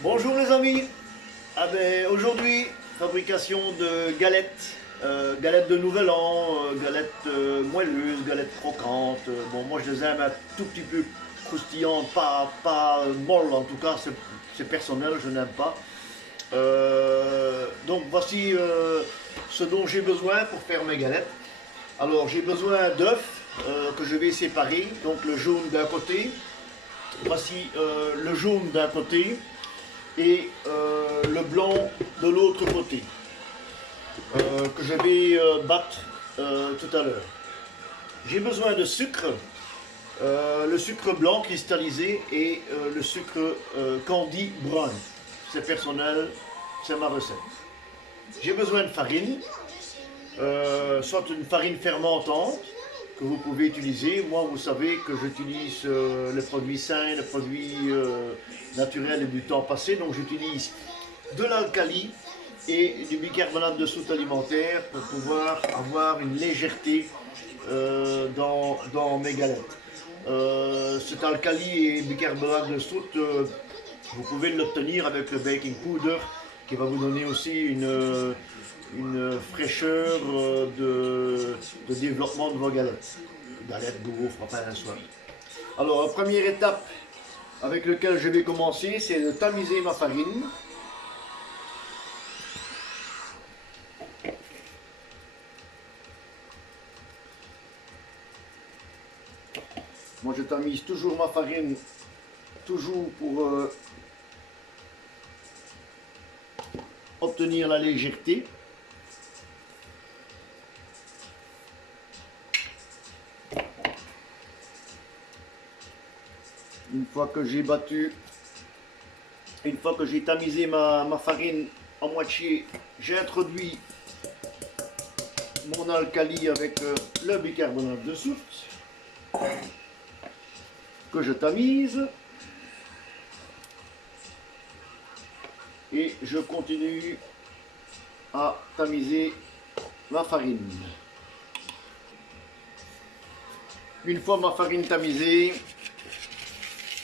Bonjour les amis. Aujourd'hui, fabrication de galettes. Galettes de Nouvel An, galettes moelleuses, galettes croquantes. Bon, moi je les aime un tout petit peu croustillantes, pas molles en tout cas, c'est personnel, je n'aime pas. Donc voici ce dont j'ai besoin pour faire mes galettes. Alors j'ai besoin d'œufs que je vais séparer, donc le jaune d'un côté. Voici le jaune d'un côté et le blanc de l'autre côté que je vais battre tout à l'heure. J'ai besoin de sucre, le sucre blanc cristallisé et le sucre candy brun. C'est personnel, c'est ma recette. J'ai besoin de farine, soit une farine fermentante que vous pouvez utiliser. Moi, vous savez que j'utilise les produits sains, les produits naturels et du temps passé. Donc, j'utilise de l'alcali et du bicarbonate de soude alimentaire pour pouvoir avoir une légèreté dans mes galettes. Cet alcali et bicarbonate de soude, vous pouvez l'obtenir avec le baking powder qui va vous donner aussi une fraîcheur de développement de vos galettes. Galettes, gaufres, enfin un soir. Alors, la première étape avec laquelle je vais commencer, c'est de tamiser ma farine. Moi, je tamise toujours ma farine, toujours pour obtenir la légèreté. Une fois que j'ai battu, une fois que j'ai tamisé ma farine en moitié, j'ai introduit mon alcali avec le bicarbonate de soude que je tamise et je continue à tamiser ma farine. Une fois ma farine tamisée,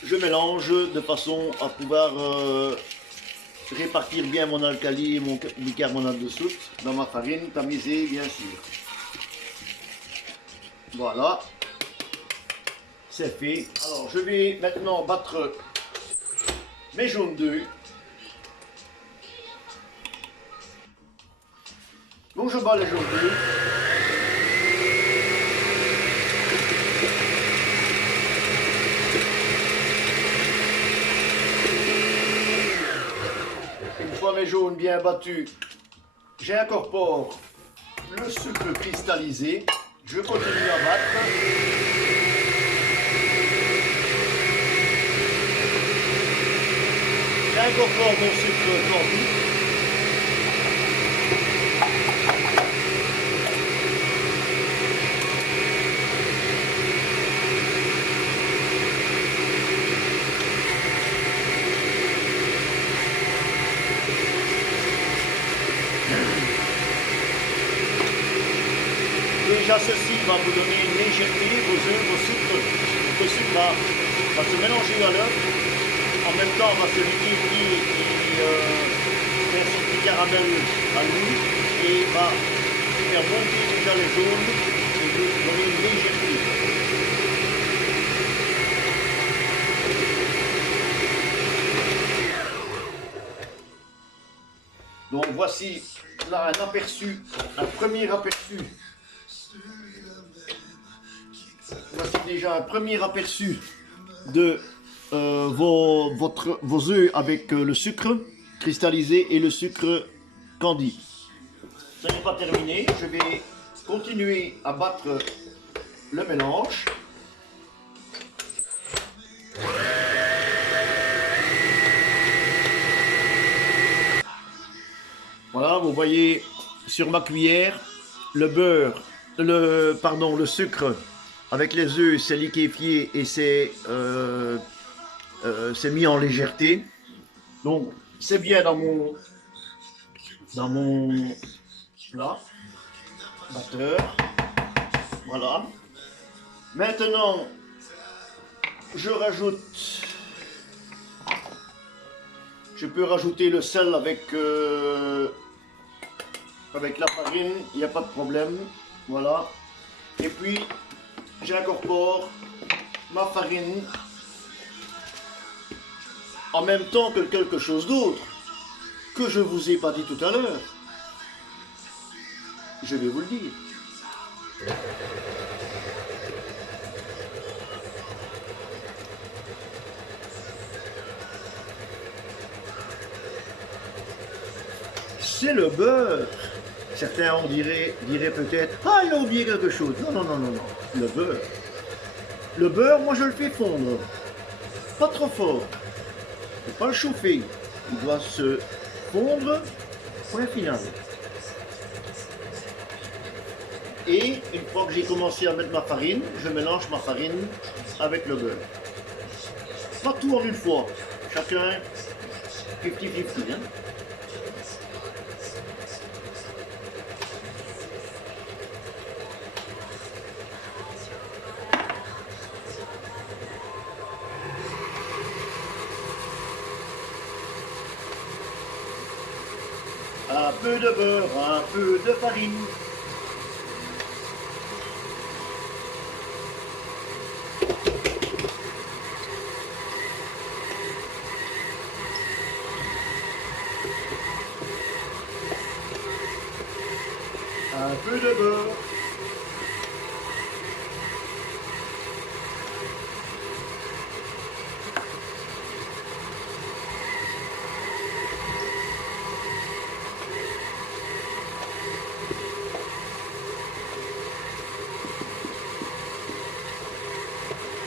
je mélange de façon à pouvoir répartir bien mon alcali et mon bicarbonate de soude dans ma farine tamisée, bien sûr. Voilà, c'est fait. Alors je vais maintenant battre mes jaunes d'œufs. Donc je bats les jaunes d'œufs. Mes jaunes bien battus, j'incorpore le sucre cristallisé, je continue à battre. J'incorpore mon sucre candy. Déjà ceci va vous donner une légèreté, vos œufs, vos sucres. Le sucre va se mélanger à l'œuf. En même temps, va se liquéfier et faire son petit caramel à lui et va faire monter déjà les jaunes et vous donner une légèreté. Donc voici là un aperçu, un premier aperçu. Voici déjà un premier aperçu de vos œufs avec le sucre cristallisé et le sucre candy. Ce n'est pas terminé, je vais continuer à battre le mélange. Voilà, vous voyez sur ma cuillère le beurre, le sucre avec les œufs, c'est liquéfié et c'est mis en légèreté. Donc c'est bien dans mon plat batteur. Voilà. Maintenant, je Je peux rajouter le sel avec la farine, il n'y a pas de problème. Voilà. Et puis, j'incorpore ma farine en même temps que quelque chose d'autre que je ne vous ai pas dit tout à l'heure. Je vais vous le dire. C'est le beurre. Certains diraient peut-être, ah, il a oublié quelque chose. Non, non, non, non, non. Le beurre. Le beurre, moi je le fais fondre. Pas trop fort. Il ne faut pas le chauffer. Il doit se fondre. Point final. Et une fois que j'ai commencé à mettre ma farine, je mélange ma farine avec le beurre. Pas tout en une fois. Chacun 50-50. Hein. Un peu de beurre, un peu de farine. Un peu de beurre.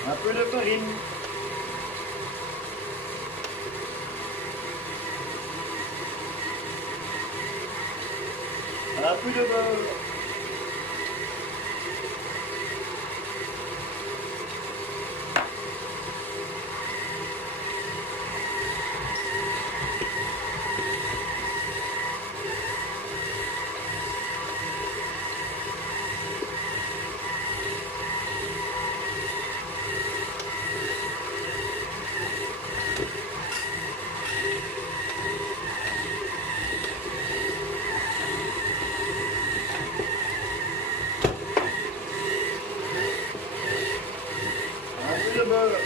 Un peu de farine. Un peu de beurre. Un peu de beurre.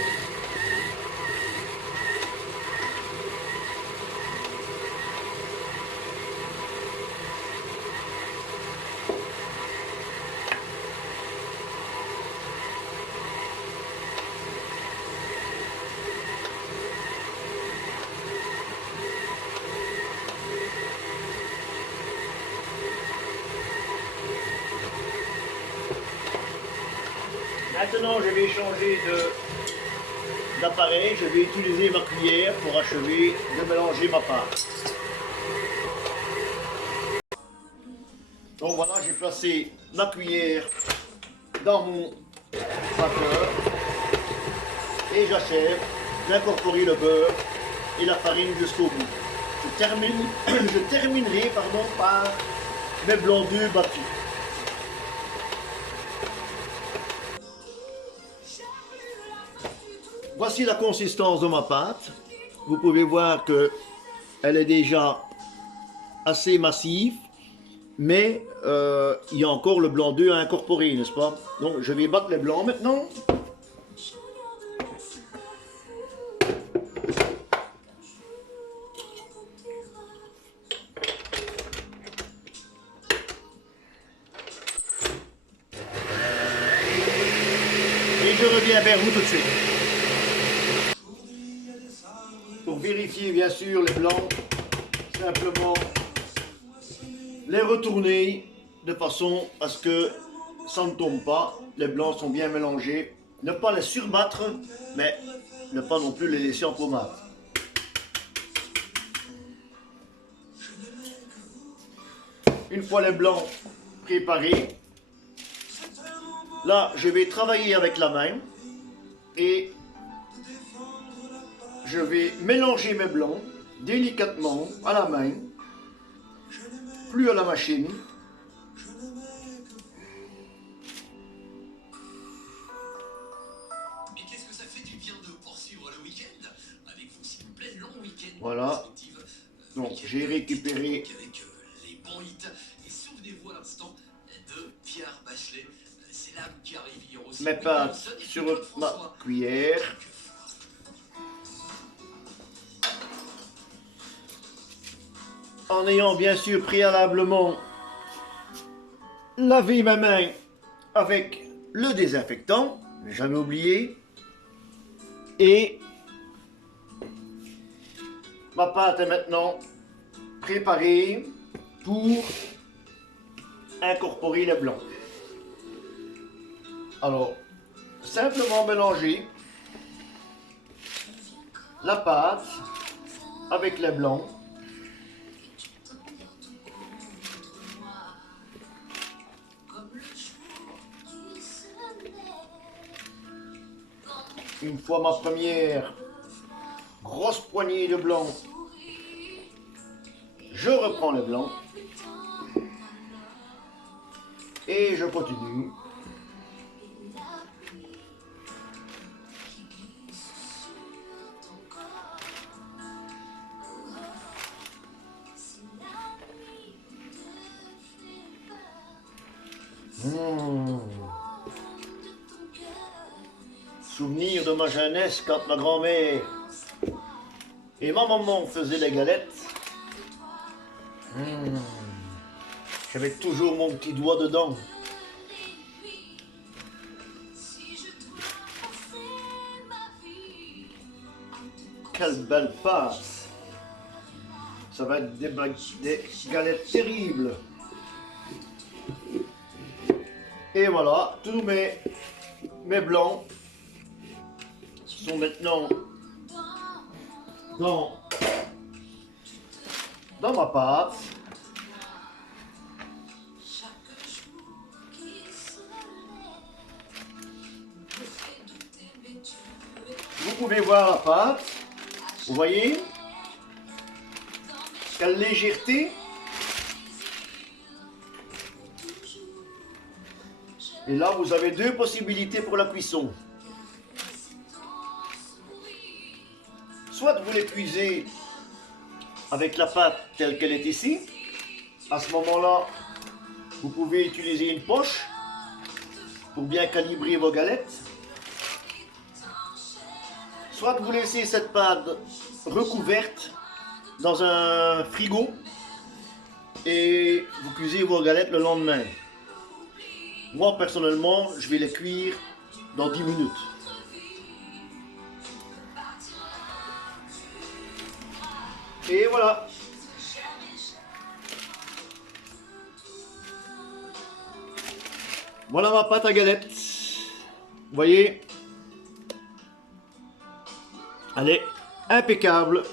Maintenant, je vais changer d'appareil. Je vais utiliser ma cuillère pour achever de mélanger ma pâte. Donc voilà, j'ai placé ma cuillère dans mon batteur et j'achève d'incorporer le beurre et la farine jusqu'au bout. Je terminerai par mes blancs d'œufs battus. Voici la consistance de ma pâte. Vous pouvez voir qu'elle est déjà assez massive, mais il y a encore le blanc d'œuf à incorporer, n'est-ce pas? Donc je vais battre les blancs maintenant. Et je reviens vers vous tout de suite. Pour vérifier bien sûr les blancs, simplement les retourner de façon à ce que ça ne tombe pas. Les blancs sont bien mélangés. Ne pas les surbattre, mais ne pas non plus les laisser en pommade. Une fois les blancs préparés, là je vais travailler avec la main et je vais mélanger mes blancs délicatement à la main, plus à la machine. Mais qu'est-ce que ça fait du bien de poursuivre le week-end avec vos Voilà. Donc j'ai récupéré mes pâtes sur ma cuillère. En ayant bien sûr préalablement lavé ma main avec le désinfectant, jamais oublié. Et ma pâte est maintenant préparée pour incorporer le blanc. Alors, simplement mélanger la pâte avec le blanc. Une fois ma première grosse poignée de blanc, je reprends le blanc et je continue. Souvenir de ma jeunesse quand ma grand-mère et ma maman faisaient les galettes. J'avais toujours mon petit doigt dedans. Quelle belle pâte! Ça va être des galettes terribles. Et voilà, tous mes blancs sont maintenant dans ma pâte. Vous pouvez voir la pâte. Vous voyez quelle légèreté. Et là, vous avez deux possibilités pour la cuisson. Soit vous l'épuisez avec la pâte telle qu'elle est ici. À ce moment-là, vous pouvez utiliser une poche pour bien calibrer vos galettes. Soit vous laissez cette pâte recouverte dans un frigo et vous cuisez vos galettes le lendemain. Moi, personnellement, je vais les cuire dans 10 minutes. Et voilà. Voilà ma pâte à galettes. Vous voyez, elle est impeccable.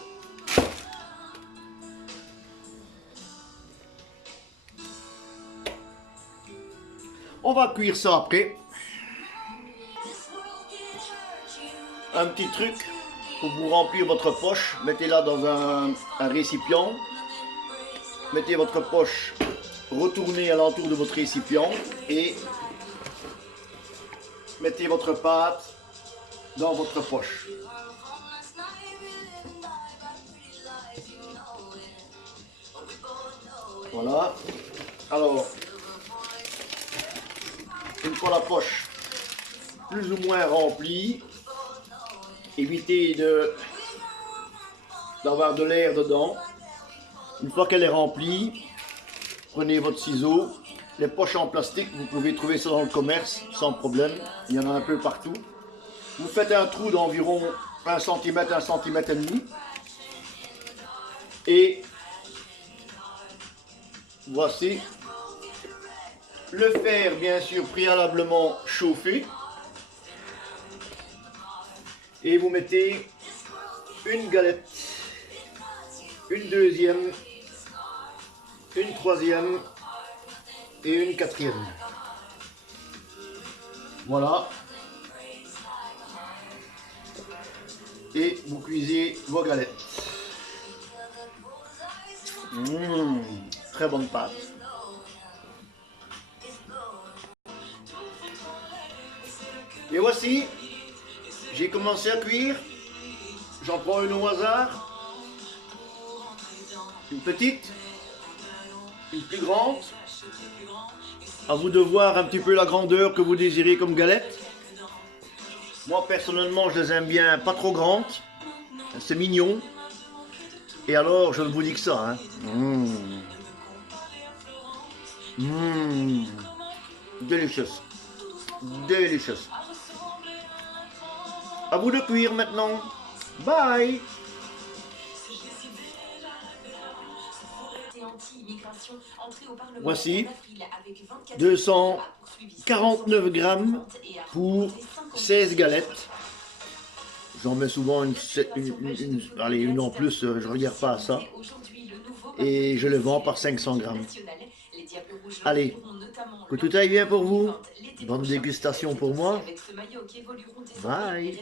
On va cuire ça après. Un petit truc pour vous remplir votre poche. Mettez-la dans un récipient. Mettez votre poche, retournez à l'entour de votre récipient et mettez votre pâte dans votre poche. Voilà. Alors, une fois la poche plus ou moins remplie, évitez d'avoir de l'air dedans. Une fois qu'elle est remplie, prenez votre ciseau. Les poches en plastique, vous pouvez trouver ça dans le commerce sans problème. Il y en a un peu partout. Vous faites un trou d'environ 1 cm, 1 cm et demi. Et voici le fer, bien sûr, préalablement chauffé. Et vous mettez une galette, une deuxième, une troisième et une quatrième. Voilà. Et vous cuisez vos galettes. Très bonne pâte. Et voici, j'ai commencé à cuire. J'en prends une au hasard. Une petite. Une plus grande. À vous de voir un petit peu la grandeur que vous désirez comme galette. Moi personnellement je les aime bien pas trop grandes. C'est mignon. Et alors je ne vous dis que ça. Hein. Delicious. Delicious. À vous de cuire maintenant. Bye. Voici 249 grammes pour 16 galettes. J'en mets souvent allez, une en plus, je regarde pas à ça. Et je le vends par 500 grammes. Allez, que tout aille bien pour vous. Bonne dégustation pour moi. Bye.